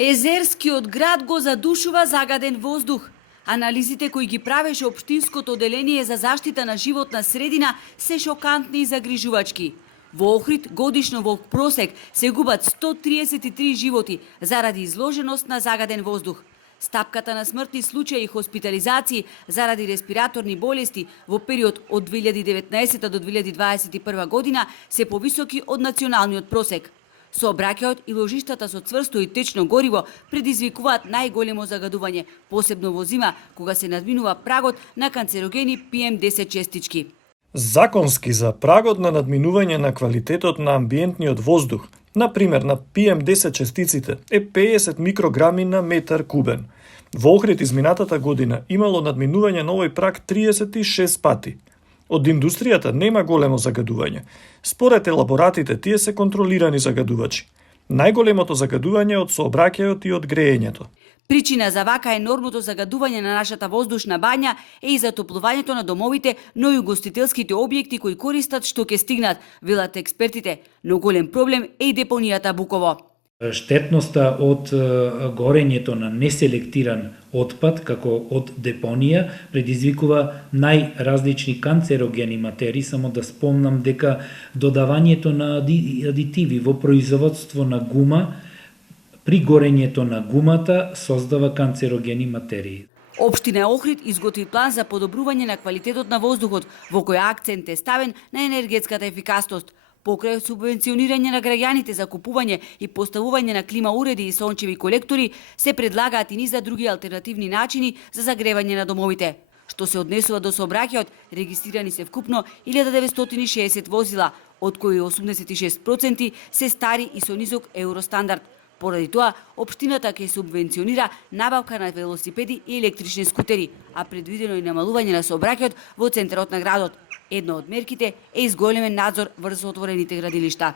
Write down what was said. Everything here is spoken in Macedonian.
Езерскиот град го задушува загаден воздух. Анализите кои ги правеше Општинското одделение за заштита на животна средина се шокантни и загрижувачки. Во Охрид годишно во просек се губат 133 животи заради изложеност на загаден воздух. Стапката на смртни случаи и хоспитализации заради респираторни болести во период од 2019 до 2021 година се повисоки од националниот просек. Сообраќајот и ложиштата со цврсто и течно гориво предизвикуваат најголемо загадување, посебно во зима, кога се надминува прагот на канцерогени PM10 честички. Законски за прагот на надминување на квалитетот на амбиентниот воздух, например на PM10 честиците, е 50 микрограми на метар кубен. Во Охрид изминатата година имало надминување на овој праг 36 пати. Од индустријата нема големо загадување. Според елаборатите, тие се контролирани загадувачи. Најголемото загадување е од сообраќајот и од греењето. Причина за вака енормното загадување на нашата воздушна бања е и затоплувањето на домовите, но и угостителските објекти кои користат што ќе стигнат, велат експертите. Но голем проблем е и депонијата Буково. Штетноста од горењето на неселектиран отпад, како од депонија, предизвикува најразлични канцерогени материи. Само да спомнам дека додавањето на адитиви во производство на гума, при горењето на гумата, создава канцерогени материи. Општина Охрид изготви план за подобрување на квалитетот на воздухот, во кој акцент е ставен на енергетската ефикасност. Покрај субвенционирање на граѓаните за купување и поставување на клима уреди и сончеви колектори, се предлагаат и низ други алтернативни начини за загревање на домовите. Што се однесува до сообраќајот, регистрирани се вкупно 1960 возила, од кои 86% се стари и со низок евростандард. Поради тоа, општината ќе субвенционира набавка на велосипеди и електрични скутери, а предвидено и намалување на сообраќајот во центарот на градот. Една од мерките е изголемен надзор врз отворените градилишта.